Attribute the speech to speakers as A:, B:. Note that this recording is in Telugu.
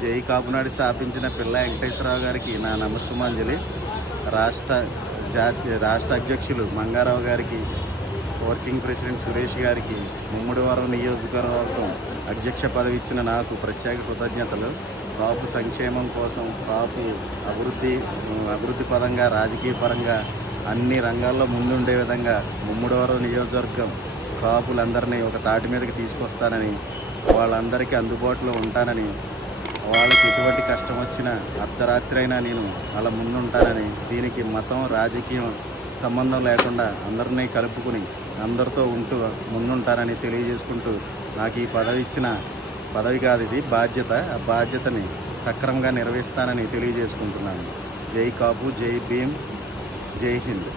A: జై కాపునాడు స్థాపించిన పిల్ల వెంకటేశ్వరరావు గారికి నా నమస్సుమాంజలి. రాష్ట్ర జాతీయ రాష్ట్ర అధ్యక్షులు మంగారావు గారికి వర్కింగ్ ప్రెసిడెంట్ సురేష్ గారికి ముమ్మడివరం నియోజకవర్గం అధ్యక్ష పదవి ఇచ్చిన నాకు ప్రత్యేక కృతజ్ఞతలు. కాపు సంక్షేమం కోసం కాపు అభివృద్ధి అభివృద్ధి పరంగా రాజకీయ పరంగా అన్ని రంగాల్లో ముందుండే విధంగా ముమ్మడివరం నియోజకవర్గం కాపులందరినీ ఒక తాటి మీదకి తీసుకొస్తానని వాళ్ళందరికీ అందుబాటులో ఉంటానని వాళ్ళకి ఎటువంటి కష్టం వచ్చినా అర్ధరాత్రి అయినా నేను వాళ్ళ ముందుంటానని దీనికి మతం రాజకీయం సంబంధం లేకుండా అందరినీ కలుపుకుని అందరితో ఉంటూ ముందుంటానని తెలియజేసుకుంటూ నాకు ఈ పదవి ఇచ్చిన పదవి కాదు ఇది బాధ్యత. ఆ బాధ్యతని సక్రమంగా నిర్వహిస్తానని తెలియజేసుకుంటున్నాను. జై కాపు జై భీమ్ జై హింద్.